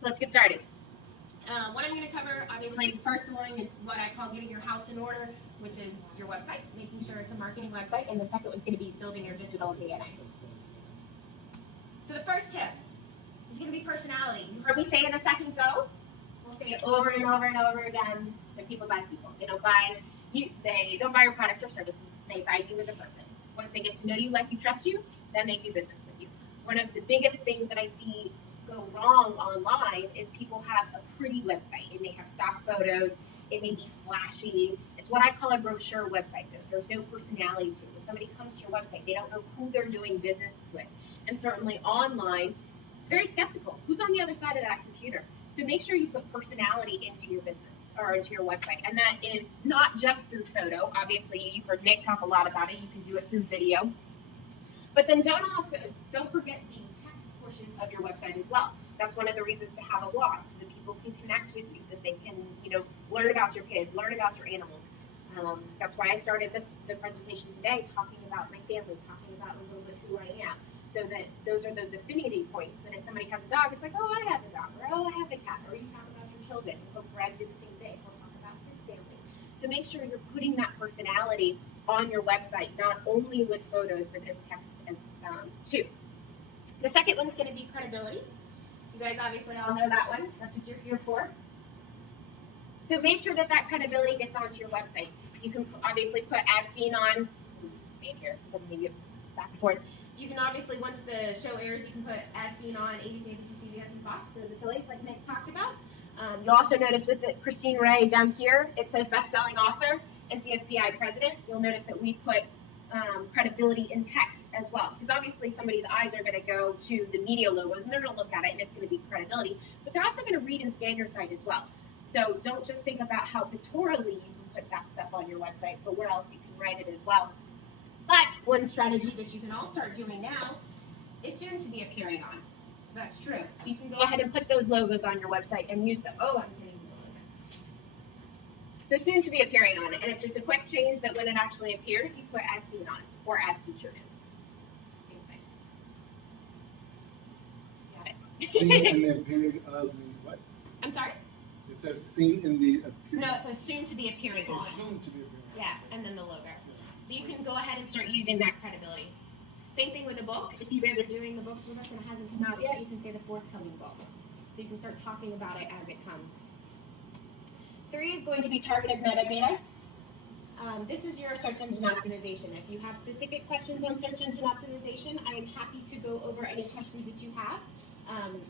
So let's get started. What I'm going to cover, obviously, first one is what I call getting your house in order, which is your website, making sure it's a marketing website, and the second one's going to be building your digital DNA. So the first tip is going to be personality. You heard me say it a second ago. We'll say it over and over and over again. That people buy people. They don't buy you. They don't buy your product or services. They buy you as a person. Once they get to know you, like you, trust you, then they do business with you. One of the biggest things that I see go wrong online is people have a pretty website. It may have stock photos. It may be flashy. It's what I call a brochure website. There's no personality to it. When somebody comes to your website, they don't know who they're doing business with. And certainly online, it's very skeptical. Who's on the other side of that computer? So make sure you put personality into your business or into your website. And that is not just through photo. Obviously, you've heard Nick talk a lot about it. You can do it through video. But then don't forget the text portions of your website as well. That's one of the reasons to have a blog, so that people can connect with you, that they can, learn about your kids, learn about your animals. That's why I started the presentation today talking about my family, talking about a little bit who I am, so that those are those affinity points. That if somebody has a dog, it's like, oh, I have a dog, or oh, I have a cat, or you talk about your children. Or Greg did the same thing. We'll talk about his family. So make sure you're putting that personality on your website, not only with photos, but as text as too. The second one's going to be credibility. You guys obviously all know that one. That's what you're here for. So make sure that credibility gets onto your website. You can obviously put as seen on, stand here, so maybe back and forth. You can obviously, once the show airs, you can put as seen on ABC, CBS, and Fox, those affiliates like Nick talked about. You'll also notice with Christine Ray down here, it says best-selling author and CSPI president. You'll notice that we put credibility in text as well, because obviously somebody's eyes are going to go to the media logos and they're going to look at it and it's going to be credibility, but they're also going to read and scan your site as well. So don't just think about how pictorially you can put that stuff on your website, but where else you can write it as well. But one strategy that you can all start doing now is soon to be appearing on. So that's true. So you can go ahead and put those logos on your website and use them. Oh, I'm getting So soon to be appearing on it, and it's just a quick change that when it actually appears, you put as seen on or as featured in. Same thing. Got it. Seen in the appearing of means what? I'm sorry? It says seen in the appearing. No, it says soon to be appearing on. Soon to be appearing. Yeah, and then the logos. So you can go ahead and start using that credibility. Same thing with a book. If you guys are doing the books with us and it hasn't come out yet, you can say the forthcoming book. So you can start talking about it as it comes. 3 is going to be targeted metadata. This is your search engine optimization. If you have specific questions on search engine optimization, I am happy to go over any questions that you have.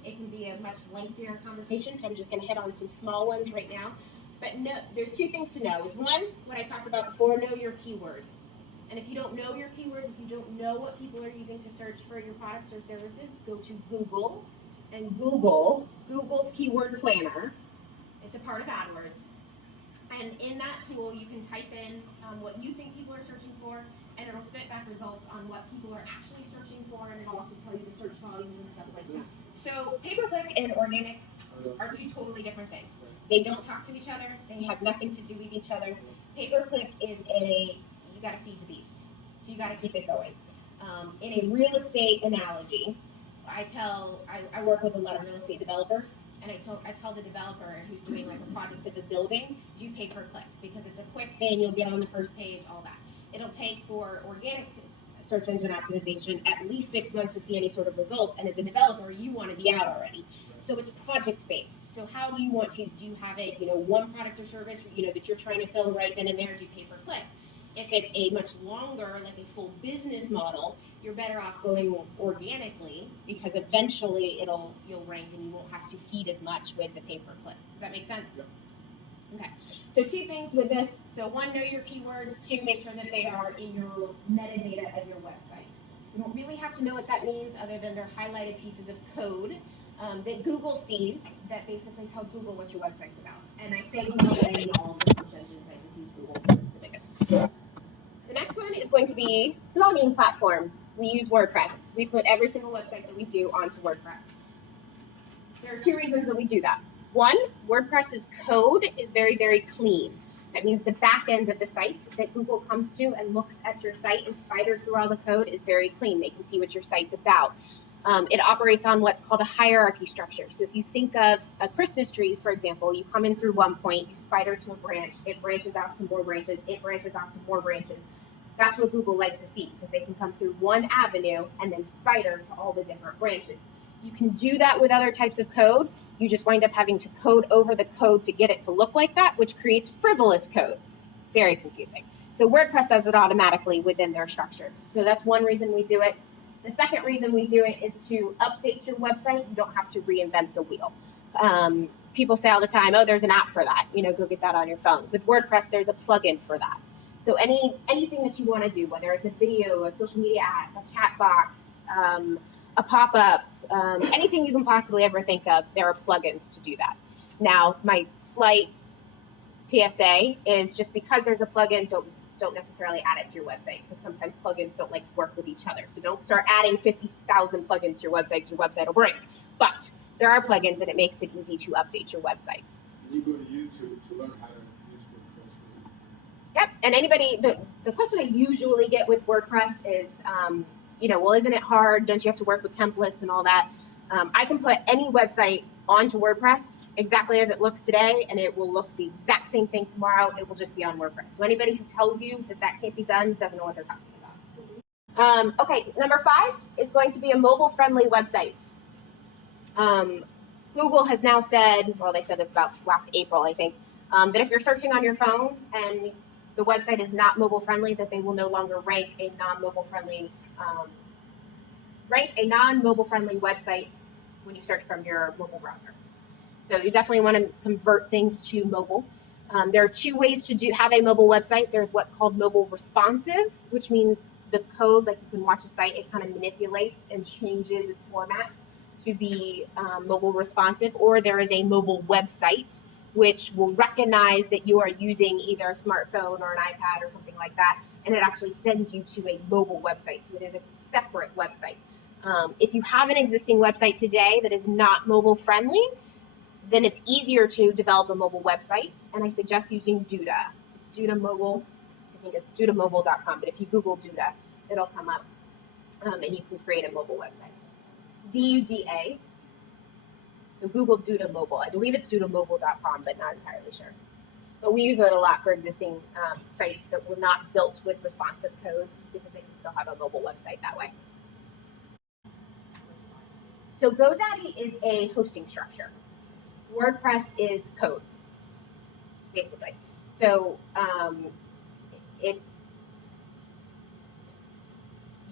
It can be a much lengthier conversation, so I'm just going to hit on some small ones right now. But no, there's 2 things to know. Is one, what I talked about before, know your keywords. And if you don't know your keywords, if you don't know what people are using to search for your products or services, go to Google and Google's Keyword Planner. It's a part of AdWords. And in that tool, you can type in what you think people are searching for, and it'll spit back results on what people are actually searching for, and it'll also tell you the search volumes and stuff like that. So pay-per-click and organic are 2 totally different things. They don't talk to each other. They have nothing to do with each other. Pay-per-click is you got to feed the beast. So you got to keep it going. In a real estate analogy, I work with a lot of real estate developers, and I tell the developer who's doing like a project of a building, do pay per click, because it's a quick thing. You'll get on the first page, all that. It'll take for organic search engine optimization at least 6 months to see any sort of results, and as a developer, you want to be out already. So it's project based. So how do you want to? Do you have it, one product or service, that you're trying to fill right then and there, do pay per click? If it's a much longer, like a full business model, you're better off going organically, because eventually you'll rank and you won't have to feed as much with the pay-per-click. Does that make sense? Yeah. Okay. So 2 things with this. So 1, know your keywords. 2, make sure that they are in your metadata of your website. You don't really have to know what that means other than they're highlighted pieces of code that Google sees that basically tells Google what your website's about. And I say Google in all of the search engines. I just use Google because it's the biggest. The next one is going to be blogging platform. We use WordPress. We put every single website that we do onto WordPress. There are 2 reasons that we do that. 1, WordPress's code is very, very clean. That means the back end of the site that Google comes to and looks at your site and spiders through all the code is very clean. They can see what your site's about. It operates on what's called a hierarchy structure. So if you think of a Christmas tree, for example, you come in through one point, you spider to a branch, it branches out to more branches, it branches out to more branches. That's what Google likes to see, because they can come through one avenue and then spider to all the different branches. You can do that with other types of code. You just wind up having to code over the code to get it to look like that, which creates frivolous code. Very confusing. So WordPress does it automatically within their structure. So that's one reason we do it. The second reason we do it is to update your website. You don't have to reinvent the wheel. People say all the time, oh, there's an app for that. Go get that on your phone. With WordPress, there's a plugin for that. So anything that you want to do, whether it's a video, a social media app, a chat box, a pop-up, anything you can possibly ever think of, there are plugins to do that. Now, my slight PSA is just because there's a plugin, don't necessarily add it to your website, because sometimes plugins don't like to work with each other. So don't start adding 50,000 plugins to your website, because your website will break. But there are plugins, and it makes it easy to update your website. And you go to YouTube to learn how to use WordPress. Yep, and anybody, the question I usually get with WordPress is, well, isn't it hard? Don't you have to work with templates and all that? I can put any website onto WordPress exactly as it looks today, and it will look the exact same thing tomorrow. It will just be on WordPress. So anybody who tells you that that can't be done doesn't know what they're talking about. Okay, number 5 is going to be a mobile-friendly website. Google has now said, well, they said this about last April, I think, that if you're searching on your phone and the website is not mobile-friendly, that they will no longer rank a non-mobile-friendly website when you search from your mobile browser. So you definitely want to convert things to mobile. There are 2 ways to have a mobile website. There's what's called mobile responsive, which means the code, like you can watch a site, it kind of manipulates and changes its format to be mobile responsive. Or there is a mobile website, which will recognize that you are using either a smartphone or an iPad or something like that, and it actually sends you to a mobile website. So it is a separate website. If you have an existing website today that is not mobile friendly, then it's easier to develop a mobile website, and I suggest using Duda. It's Duda Mobile. I think it's dudamobile.com, but if you Google Duda, it'll come up, and you can create a mobile website. DUDA. So Google Duda Mobile. I believe it's dudamobile.com, but not entirely sure. But we use it a lot for existing sites that were not built with responsive code, because they can still have a mobile website that way. So GoDaddy is a hosting structure. WordPress is code, basically. So it's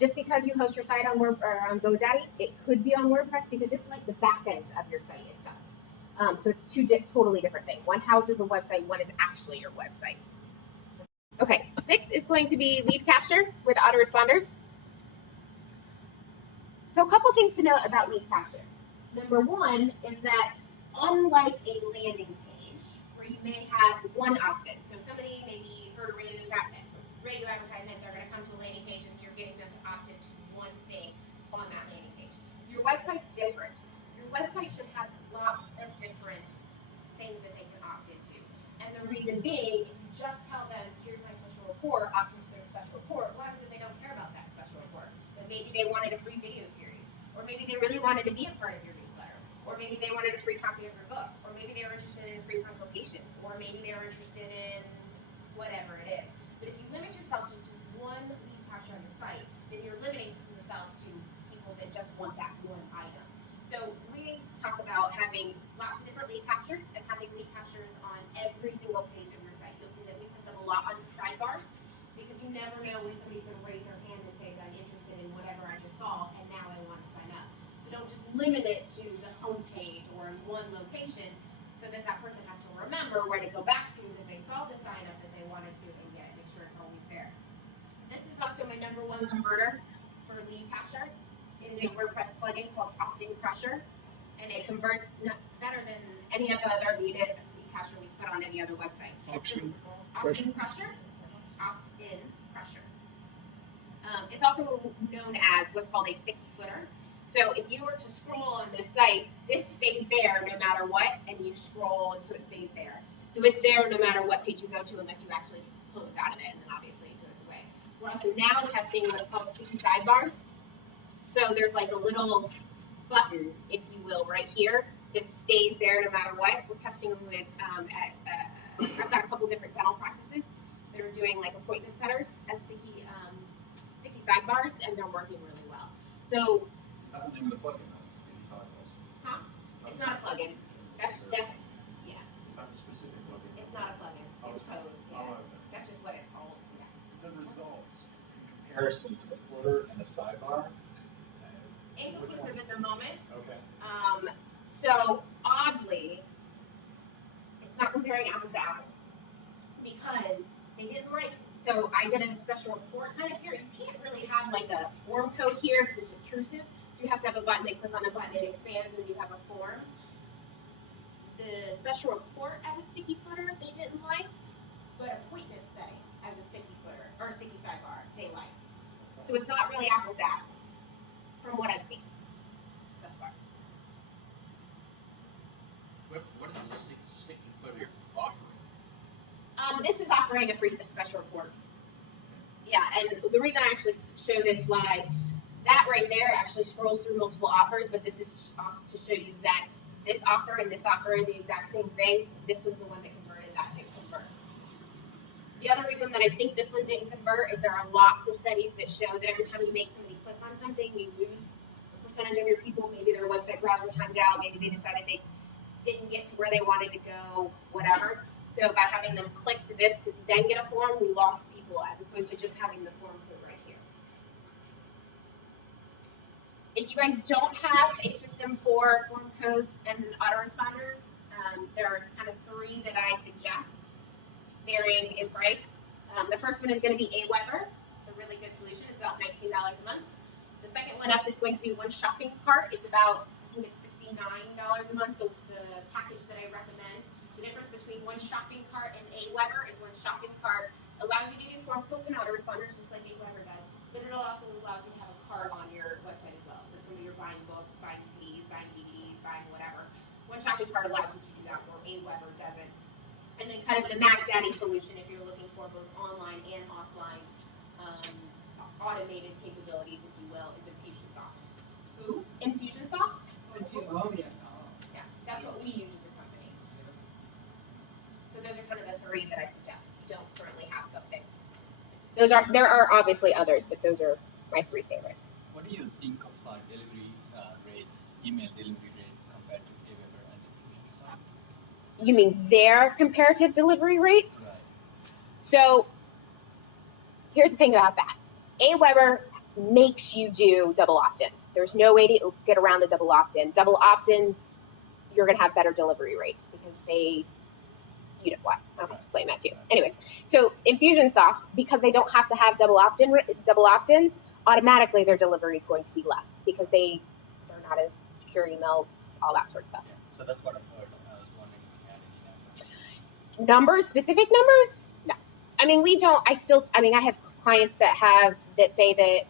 just because you host your site on GoDaddy, it could be on WordPress, because it's like the back end of your site itself. So it's 2 totally different things. One houses a website, one is actually your website. Okay, 6 is going to be lead capture with autoresponders. So a couple things to note about lead capture. Number 1 is that unlike a landing page where you may have one opt-in, so somebody maybe heard a radio advertisement, they're going to come to a landing page and you're getting them to opt into one thing on that landing page. Your website's different. Your website should have lots of different things that they can opt into. And the reason being, if you just tell them, here's my special report, opt into their special report, what happens if they don't care about that special report? But maybe they wanted a free video series, or maybe they really wanted to be a part of your newsletter, or maybe they wanted a free copy of your book, or maybe they were interested in a free consultation, or maybe they were interested in whatever it is. But if you limit yourself just to one lead capture on your site, then you're limiting yourself to people that just want that one item. So we talk about having lots of different lead captures and having lead captures on every single page of your site. You'll see that we put them a lot onto sidebars, because you never know when somebody's going to raise their hand and say, I'm interested in whatever I just saw, and now I want to sign up. So don't just limit it to the home page or in one location, so that that person has to remember where to go back to that they saw the sign up that they wanted to, and yet make sure it's always there. This is also my number 1 converter for lead capture. It is a WordPress plugin called Opt-in Crusher, and it converts better than any of the other lead capture we put on any other website. Opt-in Crusher. Opt-in Crusher. It's also known as what's called a sticky footer. So if you were to scroll on this site, this stays there no matter what, and you scroll, and so it stays there. So it's there no matter what page you go to, unless you actually close out of it, and then obviously it goes away. We're also now testing what's called sticky sidebars. So there's like a little button, if you will, right here that stays there no matter what. We're testing them with, I've got a couple different dental practices that are doing like appointment setters as sticky sidebars, and they're working really well. So, It's not the name of the plugin, it's sidebars. huh? It's not a plugin. That's yeah. It's not a specific plugin. It's not a plugin. It's code. Yeah. Oh, okay. That's just what it's called. Yeah. The results in comparison to the footer and the sidebar. Inconclusive in the moment. Okay. So oddly, it's not comparing apples to apples because they didn't like. So I did a special report sign up here. You can't really have like a form code here because it's intrusive. So you have to have a button. They click on the button, it expands, and you have a form. The special report as a sticky footer they didn't like, but appointment setting as a sticky footer or a sticky sidebar they liked. So it's not really apples to apples from what I've seen thus far. What is the sticky footer offering? This is offering a special report. Yeah, and the reason I actually show this slide, that right there actually scrolls through multiple offers, but this is also to show you that this offer and this offer are the exact same thing. This was the one that converted, that didn't convert. The other reason that I think this one didn't convert is there are lots of studies that show that every time you make somebody click on something, you lose a percentage of your people. Maybe their website browser timed out, maybe they decided they didn't get to where they wanted to go, whatever. So by having them click to this to then get a form, we lost people as opposed to just having the form code right here. If you guys don't have a system for form codes and autoresponders, there are kind of three that I suggest, varying in price. The first one is going to be Aweber. It's a really good solution. It's about $19 a month. The second one up is going to be One Shopping Cart. It's about, I think it's $69 a month, the package that I recommend. The difference between One Shopping Cart and Aweber is One Shopping Cart allows you to do form codes and autoresponders just like Aweber does, but it also allows you to have a cart on your website as well. So some of you're buying books, buying CDs, buying DVDs, buying whatever. One Shopping Cart allows you to do that where Aweber doesn't. And then kind of the Mac Daddy solution if you're looking for both online and offline automated capabilities, if you will, is Infusionsoft. Who? Infusionsoft? Oh, yes. Yeah, that's what we use as a company. So those are kind of the three that I suggest if you don't currently have something. There are obviously others, but those are my three favorites. What do you think of delivery rates, email delivery rates compared to Aweber and Infusionsoft? You mean their comparative delivery rates? Right. So here's the thing about that. Aweber makes you do double opt-ins. There's no way to get around the double opt-in. Double opt-ins, you're going to have better delivery rates because they, you know what, I'll explain that to you. Anyways, so Infusionsoft, because they don't have to have double opt-ins, automatically their delivery is going to be less because they're not as secure emails, all that sort of stuff. Yeah. So that's what I've heard. I was wondering if you had any Numbers, specific numbers? No. I mean, I have clients that say that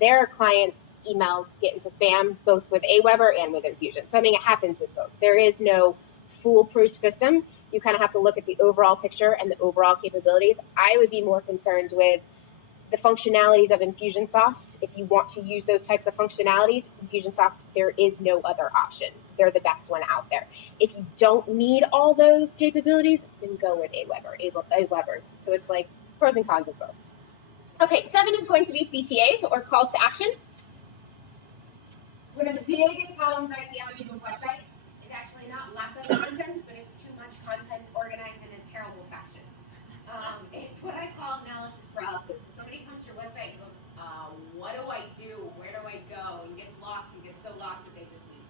their clients' emails get into spam both with Aweber and with Infusion. So, I mean, it happens with both. There is no foolproof system. You kind of have to look at the overall picture and the overall capabilities. I would be more concerned with the functionalities of Infusionsoft. If you want to use those types of functionalities, Infusionsoft, there is no other option. They're the best one out there. If you don't need all those capabilities, then go with Aweber's. So it's like pros and cons of both. Okay, 7 is going to be CTAs, or calls to action. One of the biggest problems I see on people's websites is actually not lack of content, but it's too much content organized in a terrible fashion. It's what I call analysis paralysis. So somebody comes to your website and goes, what do I do? Where do I go? And gets lost and gets so lost that they just leave.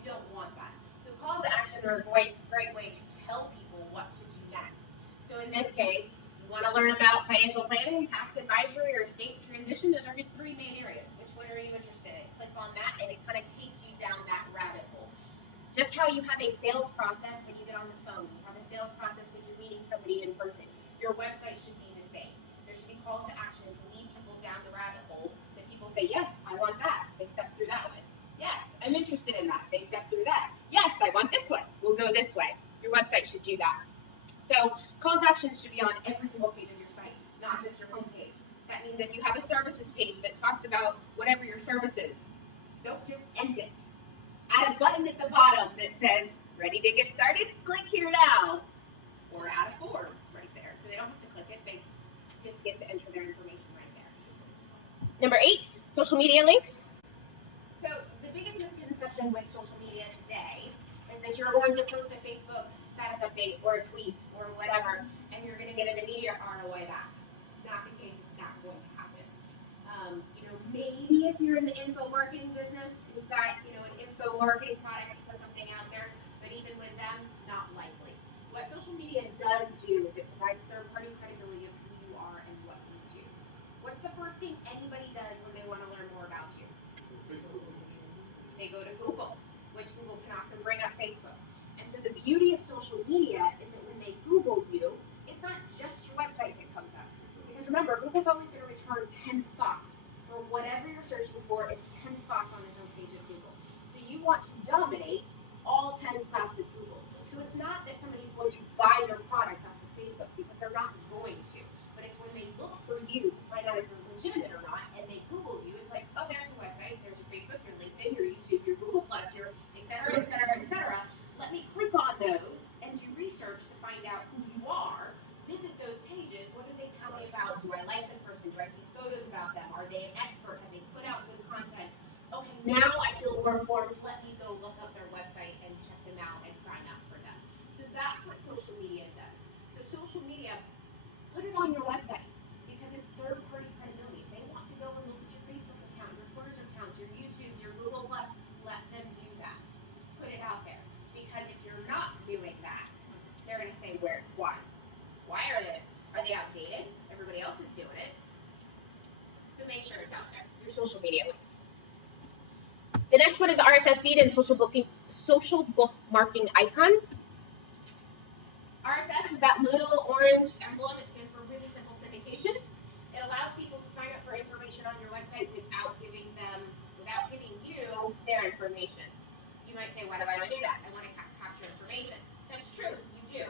You don't want that. So calls to action are a great way to tell people what to do next. So in this case, you want to learn about financial planning, tax advisory, or estate transition. Those are his three main areas. Which one are you interested in? Click on that, and it kind of takes you down that rabbit hole. Just how you have a sales process when you get on the phone, you have a sales process when you're meeting somebody in person. Your website should be the same. There should be calls to action to lead people down the rabbit hole that people say, yes, I want that. They step through that one. Yes, I'm interested in that. They step through that. Yes, I want this one. We'll go this way. Your website should do that. So calls to action should be on every single page of your site, not just your home page. That means if you have a services page that talks about whatever your service is, don't just end it. add a button at the bottom that says, ready to get started? Click here now. Or add a form right there. So they don't have to click it, they just get to enter their information right there. Number 8, social media links. So the biggest misconception with social media today is that you're going to post a Facebook status update or a tweet or whatever, and you're going to get an immediate ROI back. Not the case, it's not going to happen. Maybe if you're in the info marketing business, you've got, an info marketing product, you put something out there, but even with them, not likely. What social media does do is it provides third-party credibility of who you are and what you do. What's the first thing anybody does when they want to learn more about you? Facebook. They go to Google, which Google can also bring up Facebook. And so the beauty of social media is that when they Google you, it's not just your website that comes up. Because remember, Google's always going to return 10 spots. For whatever you're searching for, it's 10 spots on the homepage of Google. So you want to dominate all 10 spots of Google. So it's not that somebody's going to buy your product off of Facebook, because they're not going to. But it's when they look for you to find out if you're legitimate or not, and they Google you, it's like, oh, there's a website, there's your Facebook, your LinkedIn, your YouTube, your Google Plus, your et cetera, et cetera, et cetera. Let me click on those and do research to find out who you are. Visit those pages. What do they tell me about? Do I like this person? Do I see photos about them? Are they an expert? Have they put out good content? Okay, now I feel more informed. Let me go look up their website and check them out and sign up for them. So that's what social media does. So social media, put it on your website because it's third-party credibility. If they want to go and look at your Facebook account, your Twitter account, your YouTube's, your Google Plus, let them do that. Put it out there. Because if you're not doing that, they're going to say, why? Why are they outdated? Everybody else is doing it. So make sure it's out there. Your social media links. The next one is RSS feed and social bookmarking icons. RSS is that little orange emblem. It stands for really simple syndication. It allows people to sign up for information on your website without giving you their information. You might say, why do I want to do that? I want to capture information. That's true, you do.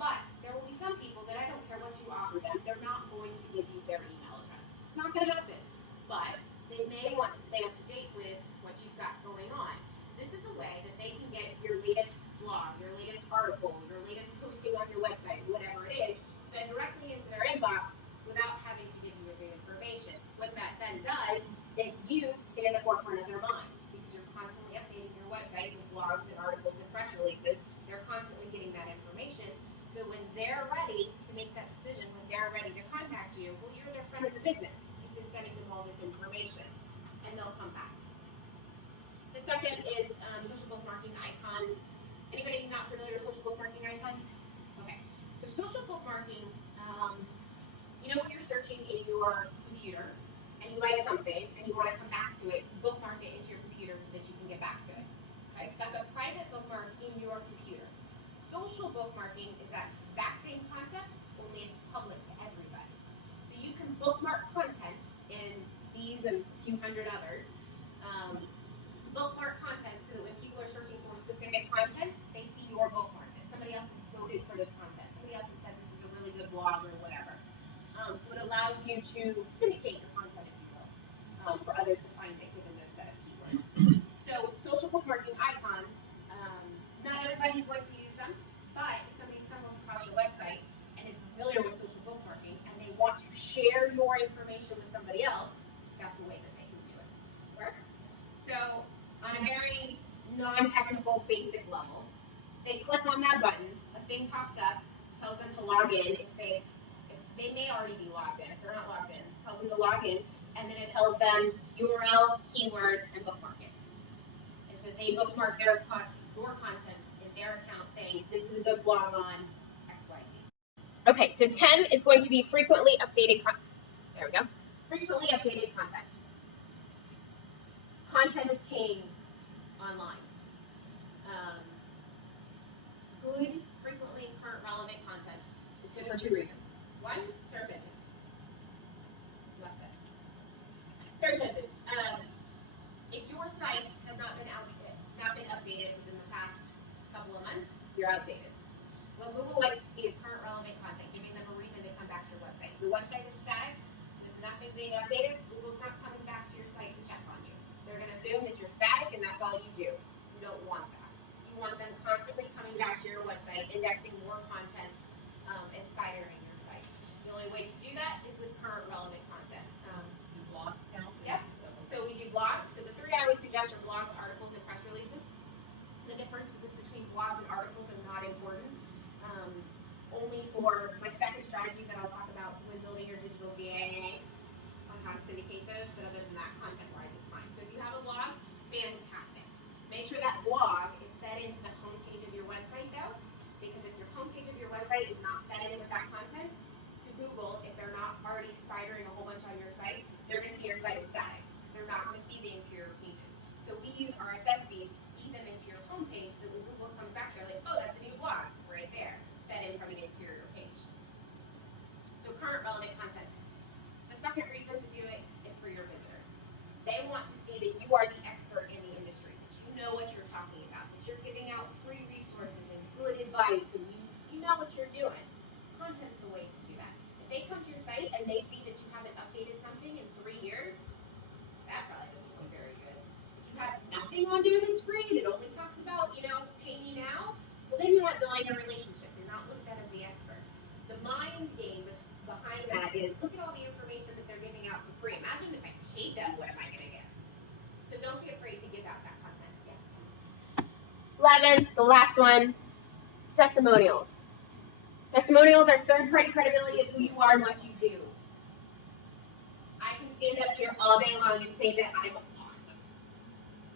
But there will be some people that I don't care what you offer them, they're not going to give you their email address. Not going to happen. But they may want to stay up to date with what you've got going on. This is a way that they can get your latest blog, your latest article, your latest posting on your website, whatever it is, sent directly into their inbox without having to give you their information. What that then does is you stay in the forefront of their mind because you're constantly updating your website with blogs and articles and press releases. They're constantly getting that information. So when they're ready to make that decision, when they're ready to contact you, well, you're their friend of the business. You've been sending them all this information, and they'll come back. The second is social bookmarking icons. Anybody not familiar with social bookmarking icons? Okay. So social bookmarking, when you're searching in your computer and you like something and you want to come back to it, bookmark it into your computer so that you can get back to it. Okay? That's a private bookmark in your computer. Social bookmarking is that exact same concept, only it's public to everybody. So you can bookmark content in these and a few hundred others. Bookmark content so that when people are searching for specific content, they see your bookmark. That somebody else has voted for this content. Somebody else has said this is a really good blog or whatever. So it allows you to syndicate your content, if you will, for others to find it given those set of keywords. So social bookmarking icons, not everybody's going to use them, but if somebody stumbles across your website and is familiar with social bookmarking and they want to share your information with somebody else, that's a way that they can do it. Work? So on a very non-technical, basic level, they click on that button, a thing pops up, tells them to log in. If they may already be logged in. If they're not logged in, it tells them to log in, and then it tells them URL, keywords, and bookmarking. And so they bookmark your content in their account saying, this is a good blog on XYZ. Okay, so 10 is going to be frequently updated there we go. Frequently updated content. Content is king online. Good, frequently current, relevant content is good for 2 reasons. 1, search engines. Left side. Search engines. If your site has not been updated within the past couple of months, you're outdated. What Google likes to see is current, relevant content, giving them a reason to come back to your website. If your website is static, with nothing being updated, Google's not coming back to your site to check on you. They're going to assume that you're static and that's all you do. don't want that. You want them constantly coming back to your website, indexing more content, and spidering your site. The only way to do that is with current relevant content. Do blogs count? Yep. So we do blogs. So the three I would suggest are blogs, articles, and press releases. The difference between blogs and articles are not important. Only for my second strategy that I'll talk about when building your digital DNA on how to syndicate those, but other than that, content-wise, it's fine. So if you have a blog, fantastic. Make sure that blog is fed into the homepage of your website, though, because if your homepage of your website is not fed in with that content, to Google, if they're not already spidering a whole bunch on your site, they're going to see your site is static. They're not going to see the interior pages. So we use RSS feeds to feed them into your homepage so that when Google comes back, they're like, oh, that's a new blog right there, fed in from an interior page. So current relevant content. The second reason to do it is for your visitors. They want to see that you are the expert in the industry, that you know what you're talking about, that you're giving out free resources and good advice, and you know what you're doing. Content's the way to do that. If they come to your site and they see that you haven't updated something in 3 years, that probably doesn't look very good. If you have nothing on there that's free, that only talks about, pay me now, well, then you're not building a relationship. You're not looked at as the expert. The mind game behind that is, look at all the information that they're giving out for free. Imagine if I paid them, what am I going to get? So don't be afraid to give out that content. Yeah. 11, the last one, testimonials. Testimonials are third-party credibility of who you are and what you do. I can stand up here all day long and say that I'm awesome.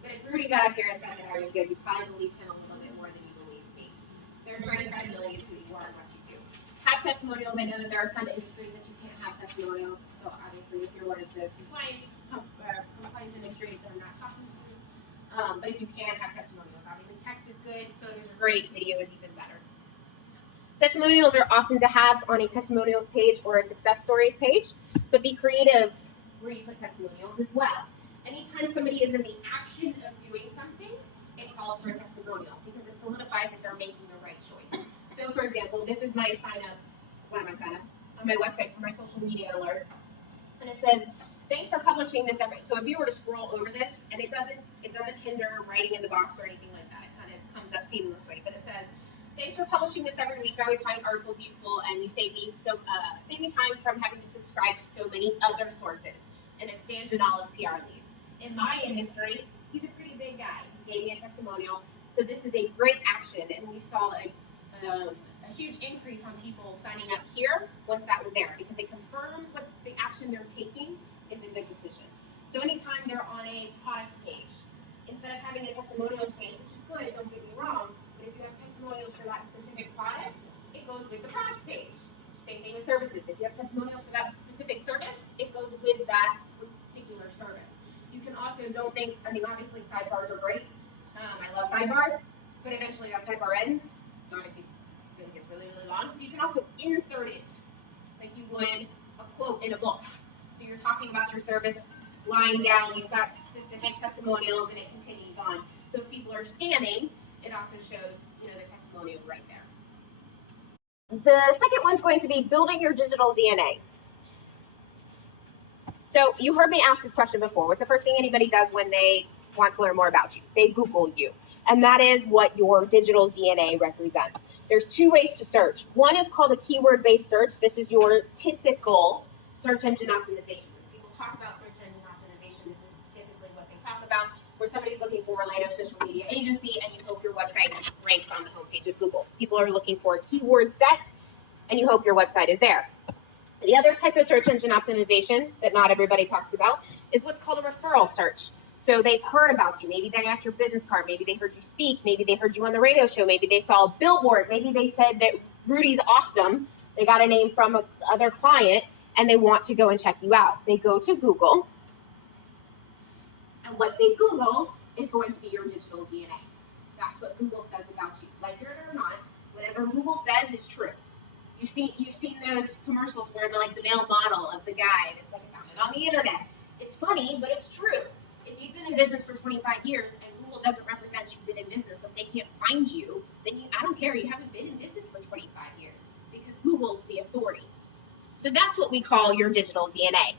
But if Rudy got up here and said that I was good, you probably believe him a little bit more than you believe me. Third-party credibility is who you are and what you do. Have testimonials. I know that there are some industries that you can't have testimonials. So obviously, if you're one of those compliance industries, that I'm not talking to you. But if you can, have testimonials. Obviously, text is good, photos are great, video is even better. Testimonials are awesome to have on a testimonials page or a success stories page, but be creative where you put testimonials as well. Anytime somebody is in the action of doing something, it calls for a testimonial because it solidifies that they're making the right choice. So, for example, this is my one of my sign-ups on my website for my social media alert, and it says, "Thanks for publishing this every." So if you were to scroll over this, and it doesn't hinder writing in the box or anything like that. It kind of comes up seamlessly, but it says, "Thanks for publishing this every week. I always find articles useful, and you save me time from having to subscribe to so many other sources." And it's Dan Janal of PR Leads. In my industry, he's a pretty big guy. He gave me a testimonial. So this is a great action, and we saw a huge increase on people signing up here once that was there because it confirms what the action they're taking is a good decision. So anytime they're on a product page, instead of having a testimonials page, which is good, don't get me wrong, but if you have testimonials for that specific product, it goes with the product page. Same thing with services. If you have testimonials for that specific service, it goes with that particular service. You can also, obviously sidebars are great. I love sidebars, but eventually that sidebar ends. Not if it gets really, really long. So you can also insert it like you would a quote in a book. So you're talking about your service, lying down, you've got specific testimonials, and it continues on. So if people are scanning, it also shows, the testimonial right there. The second one's going to be building your digital DNA. So you heard me ask this question before. What's the first thing anybody does when they want to learn more about you? They Google you. And that is what your digital DNA represents. There's two ways to search. One is called a keyword-based search. This is your typical search engine optimization. When people talk about search engine optimization, this is typically what they talk about, where somebody's looking for Orlando social media agency, and you hope your website ranks on the homepage of Google. People are looking for a keyword set, and you hope your website is there. The other type of search engine optimization that not everybody talks about is what's called a referral search. So they've heard about you. Maybe they got your business card. Maybe they heard you speak. Maybe they heard you on the radio show. Maybe they saw a billboard. Maybe they said that Rudy's awesome. They got a name from another client, and they want to go and check you out. They go to Google, and what they Google is going to be your digital DNA. That's what Google says about you. Like it or not, whatever Google says is true. You've seen those commercials where the male model of the guy that's like found it on the internet. It's funny, but it's true. If you've been in business for 25 years and Google doesn't represent you've been in business, so if they can't find you, then I don't care. You haven't been in business for 25 years because Google's the authority. So that's what we call your digital DNA.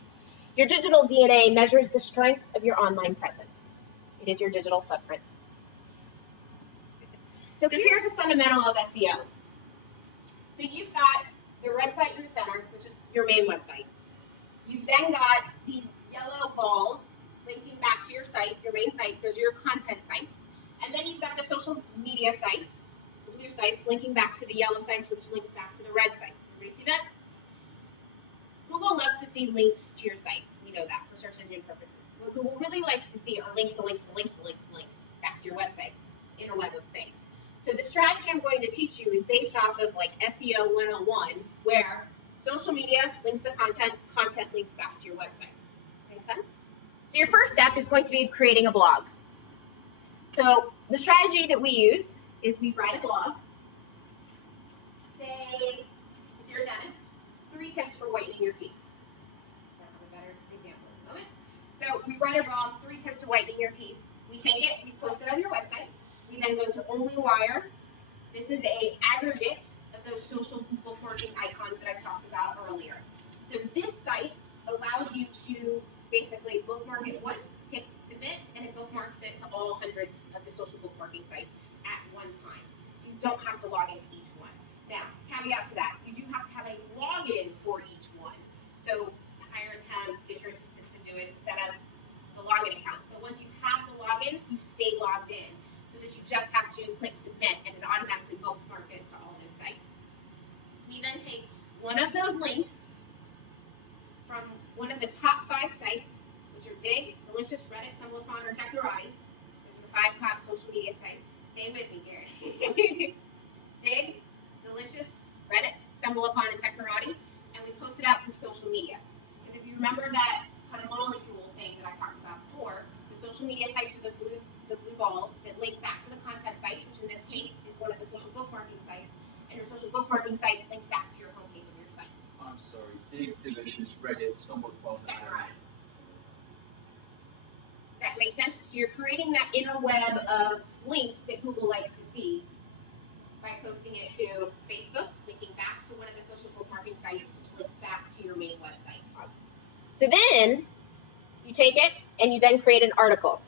Your digital DNA measures the strength of your online presence. It is your digital footprint. So here's a fundamental of SEO. So you've got your website in the center, which is your main website. You've then got these yellow balls linking back to your site, your main site. Those are your content sites. And then you've got the social media sites, the blue sites, linking back to the yellow sites, which links back to the red site. Everybody see that? Google loves to see links to your site. We know that for search engine purposes. What Google really likes to see are links to links to links to links to links back to your website, interweb of things. So the strategy I'm going to teach you is based off of like SEO 101, where social media links to content, content links back to your website. Make sense? So your first step is going to be creating a blog. So the strategy that we use is we write a blog. Say, if you're a dentist, 3 tips for whitening your teeth. Is that a better example at the moment? So we write a blog, 3 tips for whitening your teeth. We take it, we post it on your website. We then go to OnlyWire. This is a aggregate of those social bookmarking icons that I talked about earlier. So this site allows you to basically bookmark it once, hit submit, and it bookmarks it to all hundreds of the social bookmarking sites at one time. So you don't have to log into each one. Now, caveat to that, you do have to have a login for each one. So hire a temp, get your assistant to do it, set up the login accounts. But once you have the logins, you stay logged in, so that you just have to click submit and it automatically bookmarks it to all those sites. We then take one of those links from one of the top 5 sites, which are Dig, Delicious, Reddit, StumbleUpon, or Technorati. Those are the 5 top social media sites. Stay with me, Gary. Dig, Delicious, Reddit, StumbleUpon, and Technorati, and we post it out through social media. Because if you remember that kind of molecule thing that I talked about before, the social media sites are the blue balls that link back to the content site, which in this case is one of the social bookmarking sites, and your social bookmarking site links back to your homepage of your site. I'm sorry. Dig, Delicious, Reddit, StumbleUpon. Technorati. Does that make sense? So you're creating that interweb of links that Google likes to see by posting it to Facebook, linking back to one of the social bookmarking sites, which links back to your main website. So then you take it and you then create an article.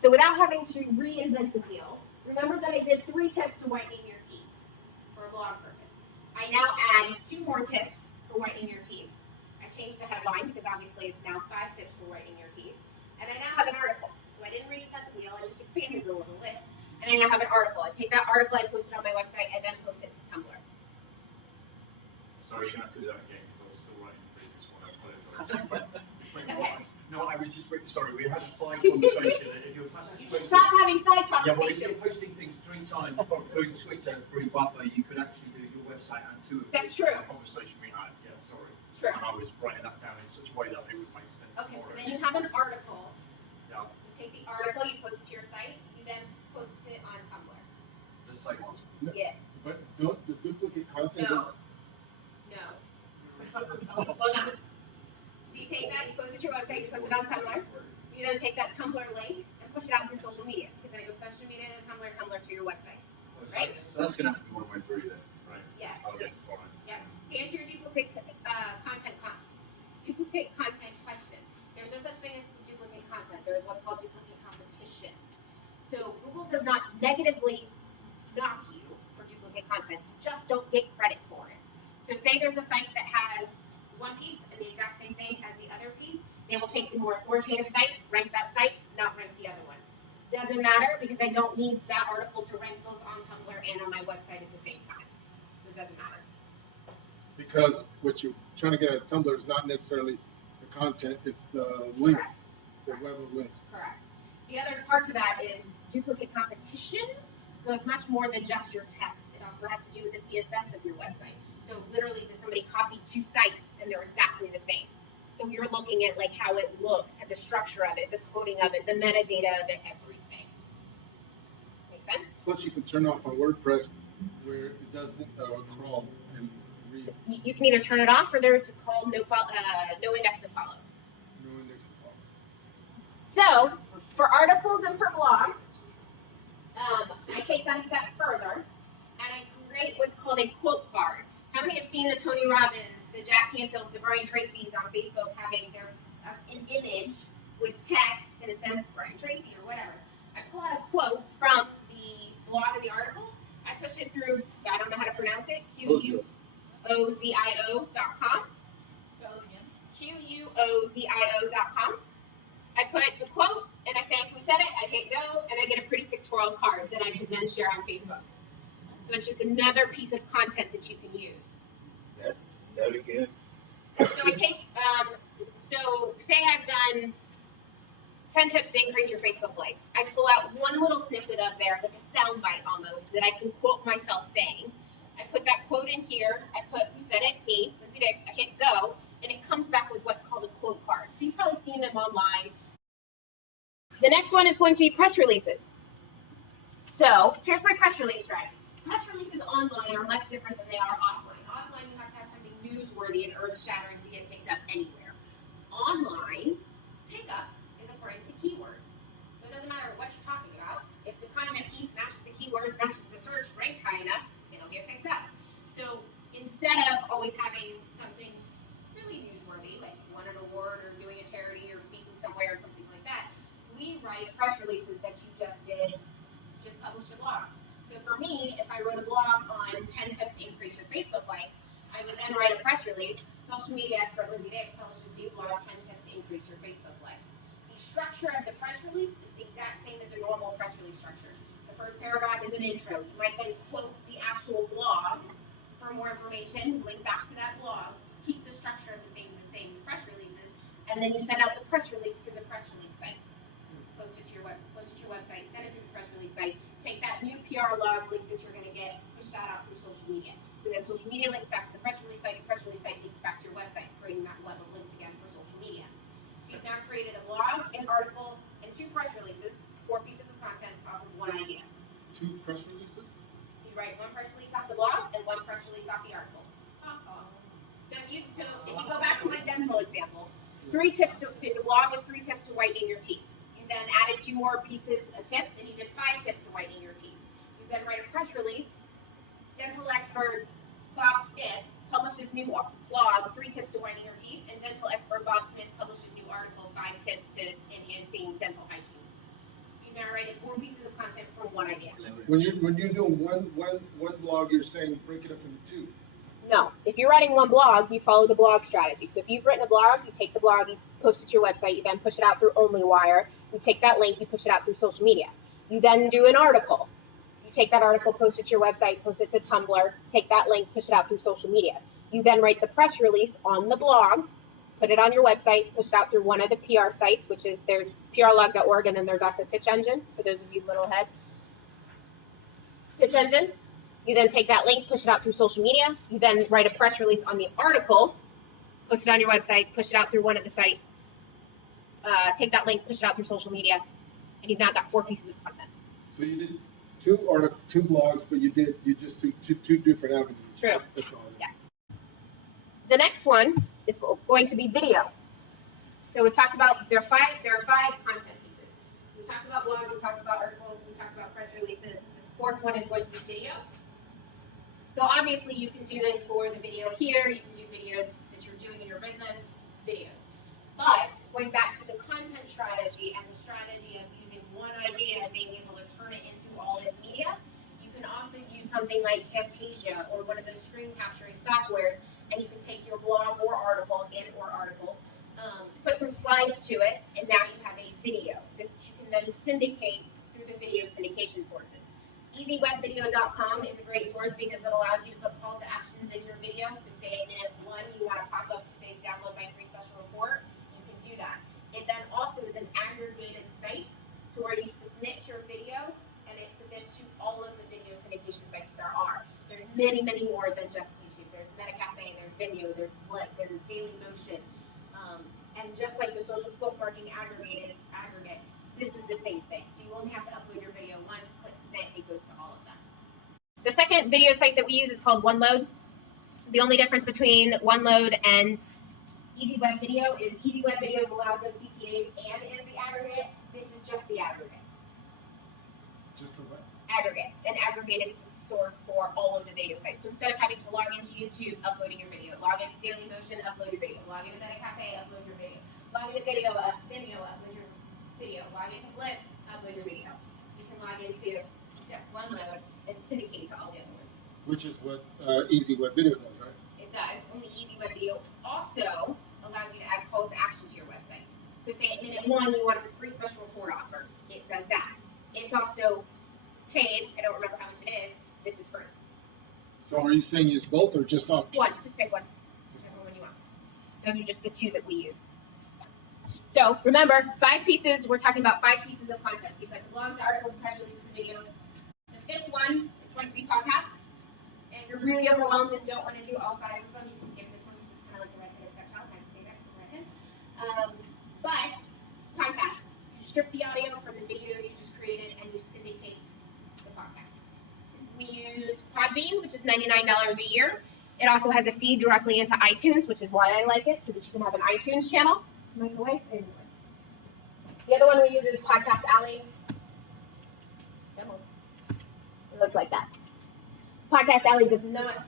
So without having to reinvent the wheel, remember that I did 3 tips for whitening your teeth for a blog purpose. I now add 2 more tips for whitening your teeth. I changed the headline because obviously it's now 5 tips for whitening your teeth. And I now have an article. So I didn't reinvent the wheel, I just expanded it a little bit. And I now have an article. I take that article, I post it on my website, and then post it to Tumblr. Sorry, you're going to have to do that again because I was still writing the previous one. I apologize. Okay. No, I was just sorry. We had a side conversation. If you're passing, You should stop having side yeah, well, if conversations. you're posting things 3 times through Twitter through Buffer, you could actually do your website and 2 of them. That's true. The conversation we had, yeah, sorry. True. And I was writing that down in such a way that it would make sense Okay, so tomorrow. then you have an article. Yeah. You take the article, you post it to your site, you then post it on Tumblr. The same answer. No, Yes. But don't the duplicate content No. No. Well, no. So you take that, you post it to your website, you post it on Tumblr. You then take that Tumblr link and push it out through social media. Because then it goes social media to Tumblr, Tumblr to your website. Right? So that's going to have to be one way through then. right? Yes. Okay, fine. Yep. To answer your duplicate content question, there's no such thing as duplicate content. There is what's called duplicate competition. So Google does not negatively knock you for duplicate content. You just don't get credit for it. So say there's a site that has one piece and the exact same thing as the other piece, they will take the more authoritative site, rank that site, not rank the other one. Doesn't matter because I don't need that article to rank both on Tumblr and on my website at the same time. So it doesn't matter. Because what you're trying to get at Tumblr is not necessarily the content, it's the links, the web of links. Correct. The other part to that is duplicate competition goes much more than just your text. It also has to do with the CSS of your website. So literally, did somebody copy 2 sites and they're exactly the same? So you're looking at like how it looks, at the structure of it, the coding of it, the metadata of it, everything. Make sense? Plus, you can turn off on WordPress where it doesn't crawl and read. You can either turn it off or there's called no index to follow. No index to follow. So for articles and for blogs, I take that a step further and I create what's called a quote card. How many have seen the Tony Robbins, the Jack Canfield, the Brian Tracy's on Facebook having their an image with text and it says Brian Tracy or whatever? I pull out a quote from the blog or the article it through, I don't know how to pronounce it, QUOZIO.com. Spell it again. QUOZIO.com. I put the quote and I say who said it, I hit go, and I get a pretty pictorial card that I can then share on Facebook. So it's just another piece of content that you can use. That again. So I take, so say I've done 10 tips to increase your Facebook likes. I pull out one little snippet of there, like a soundbite almost, that I can quote myself saying. I put that quote in here. I put who said it, me, Lindsay Dix. I hit go, and it comes back with what's called a quote card. So you've probably seen them online. The next one is going to be press releases. So here's my press release strategy. Press releases online are much different than they are offline. Offline, you have to have something newsworthy and earth-shattering to get picked up anywhere. Online, pickup is according to keywords. So it doesn't matter what you're talking about. If the content piece matches the keywords, matches the search, ranks high enough, it'll get picked up. So instead of always having something really newsworthy, like won an award or doing a charity or speaking somewhere or something like that, we write press releases that you just did, just published a blog. So for me, if I wrote a blog on 10 tips to increase your Facebook likes, I would then write a press release. Social media expert Lindsay Dix publishes new blog 10 tips to increase your Facebook likes. The structure of the press release is the exact same as a normal press release structure. The first paragraph is an intro. You might then quote the actual blog for more information, link back to that blog, keep the structure of the same press releases, and then you send out the press release through the press release site. Post it to your website, send it through the press release site, take that new PR log link that you're going to get, push that out through social media. So then social media links back to the press release site links back to your website, creating that web of links again for social media. So you've now created a blog, an article, and 2 press releases, 4 pieces of content off of 1 idea. 2 press releases? You write 1 press release off the blog and 1 press release off the article. So if you go back to my dental example, 3 tips to the blog was 3 tips to whitening your teeth. You then added 2 more pieces of tips, and you did 5 tips to whitening your teeth. You then write a press release. Dental expert Bob Smith publishes new blog, 3 tips to whitening your teeth, and dental expert Bob Smith publishes new article, 5 tips to enhancing dental hygiene. You now write 4 pieces of content from 1 idea. When you're doing one blog, you're saying break it up into 2. No. If you're writing 1 blog, you follow the blog strategy. So if you've written a blog, you take the blog, you post it to your website, you then push it out through OnlyWire, you take that link, you push it out through social media. You then do an article. You take that article, post it to your website, post it to Tumblr, take that link, push it out through social media. You then write the press release on the blog, put it on your website, push it out through one of the PR sites, which is there's prlog.org, and then there's also Pitch Engine, for those of you little heads. Pitch Engine. You then take that link, push it out through social media. You then write a press release on the article, post it on your website, push it out through one of the sites, take that link, push it out through social media, and you've now got 4 pieces of content. So you did 2 blogs, but you just took two different avenues. True. That's all. Yes. The next one is going to be video. So we've talked about there are 5 content pieces. We talked about blogs, we talked about articles, we talked about press releases. The 4th one is going to be video. So obviously you can do this for the video here, you can do videos that you're doing in your business, videos. But going back to the content strategy and the strategy of using one idea and being able to turn it into all this media, you can also use something like Camtasia or one of those screen capturing softwares, and you can take your blog or article, put some slides to it, and now you have a video that you can then syndicate through the video syndication sources. EasyWebVideo.com is a great source because it allows you to put calls to actions in your video. So say in minute 1 you want to pop up to say download my free special report, you can do that. It then also is an aggregated site to where you submit your video and it submits to all of the video syndication sites there are. There's many, many more than just YouTube. There's MetaCafe, there's Vimeo, there's Blip, there's Dailymotion. And just like the social bookmarking aggregate, this is the same thing. So you only have to upload your video once, click submit, it goes to all of them. The second video site that we use is called OneLoad. The only difference between OneLoad and EasyWebVideo is EasyWebVideo allows those CTAs and is the aggregate. This is just the aggregate. Just the what? Aggregate, an aggregated source for all of the video sites. So instead of having to log into YouTube, uploading your video, log into Dailymotion, upload your video, log into MetaCafe, upload your video, log into Vimeo, upload your video, log into Blip, upload your video. You can log into just OneLoad and syndicate to all the other ones. Which is what Easy Web Video does, right? It does. Only Easy Web Video also allows you to add calls to action to your website. So say at minute 1 you want a free special report offer. It does that. It's also paid. I don't remember how much it is. This is free. So are you saying use both or just off? One. Just pick one. Whichever one you want. Those are just the 2 that we use. So remember, 5 pieces. We're talking about 5 pieces of content. So you've got the blogs, the articles, the press releases, the videos. The 5th one is going to be podcasts. And if you're really overwhelmed and don't want to do all 5 of them, you can skip this one because it's kind of like the redheaded stepchild. I can say that because I'm redhead. But podcasts, you strip the audio from the video you just created and you syndicate the podcast. We use Podbean, which is $99 a year. It also has a feed directly into iTunes, which is why I like it, so that you can have an iTunes channel. Microwave. Anyway. The other one we use is Podcast Alley. It looks like that. Podcast Alley does not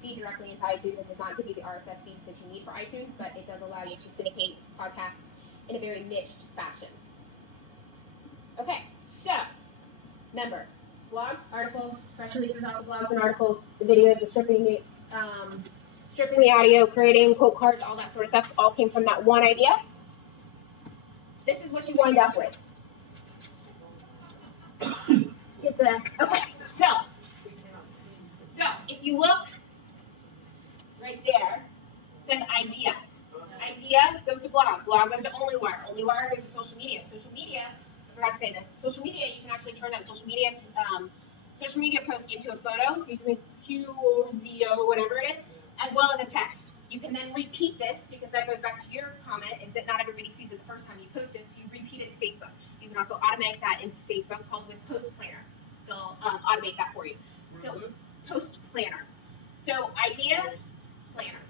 feed directly into iTunes. It does not give you the RSS feed that you need for iTunes, but it does allow you to syndicate podcasts in a very niched fashion. Okay, so remember, blog, article, press releases off the blogs and articles, the videos, the stripping the audio, creating quote cards, all that sort of stuff, all came from that one idea. This is what you wind up with. Okay, so if you look right there, it says idea. Idea goes to blog. Blog goes to OnlyWire. OnlyWire goes to social media. Social media, I forgot to say this. Social media, you can actually turn that social media post into a photo using QZO, whatever it is, as well as a text. You can then repeat this because that goes back to your comment is that not everybody sees it the first time you post it, so you repeat it to Facebook. You can also automate that in Facebook called with Post Planner. They'll automate that for you. So Post Planner. So idea, planner.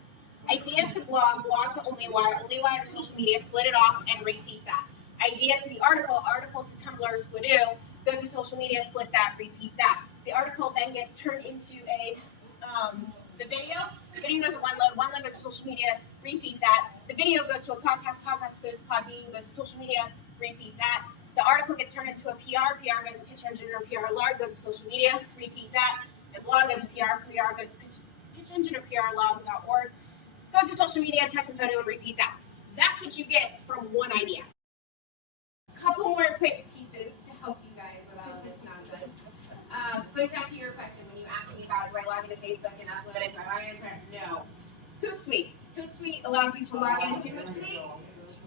Idea to blog, blog to OnlyWire, OnlyWire to social media, split it off and repeat that. Idea to the article, article to Tumblr, Squidoo, goes to social media, split that, repeat that. The article then gets turned into the video. The video goes to one load goes to social media, repeat that. The video goes to a podcast goes to Podbean, goes to social media, repeat that. The article gets turned into a PR goes to Pitch Engine or PR Log, goes to social media, repeat that. And blog goes to PR goes to Pitch Engine or PRlog.org, goes to social media, text and photo, and repeat that. That's what you get from one idea. Couple more quick pieces to help you guys with all of this nonsense. Going back to your question, when you asked me about do I log into Facebook and upload it, do I answer no. Hootsuite. Hootsuite allows you to log into Hootsuite,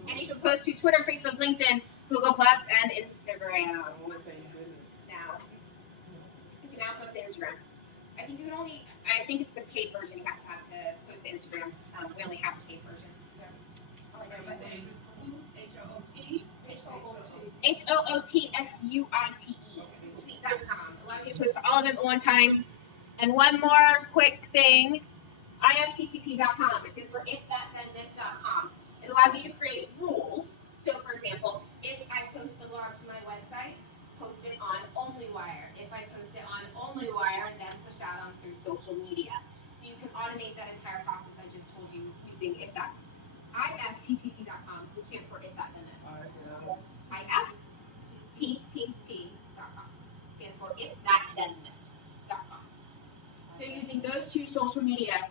and you can post to Twitter, Facebook, LinkedIn, Google+, and Instagram. Now, you can now post to Instagram. I think it's the paid version you have to post to Instagram. We only have the paid version. So, HOOTSUITE. Suite.com. Allows you to post to all of them at one time. And one more quick thing, IFTTT.com. It's in for ifthаттhenthis.com. It allows you to create rules. So, for example, if I post a blog to my website, post it on OnlyWire. If I post it on OnlyWire, then push that on through social media. So you can automate that entire process I just told you using ifThat. IFTTT.com, which stands for ifthаттhenthis. IFTTT.com stands for ifthаттhenthis.com. So using those 2 social media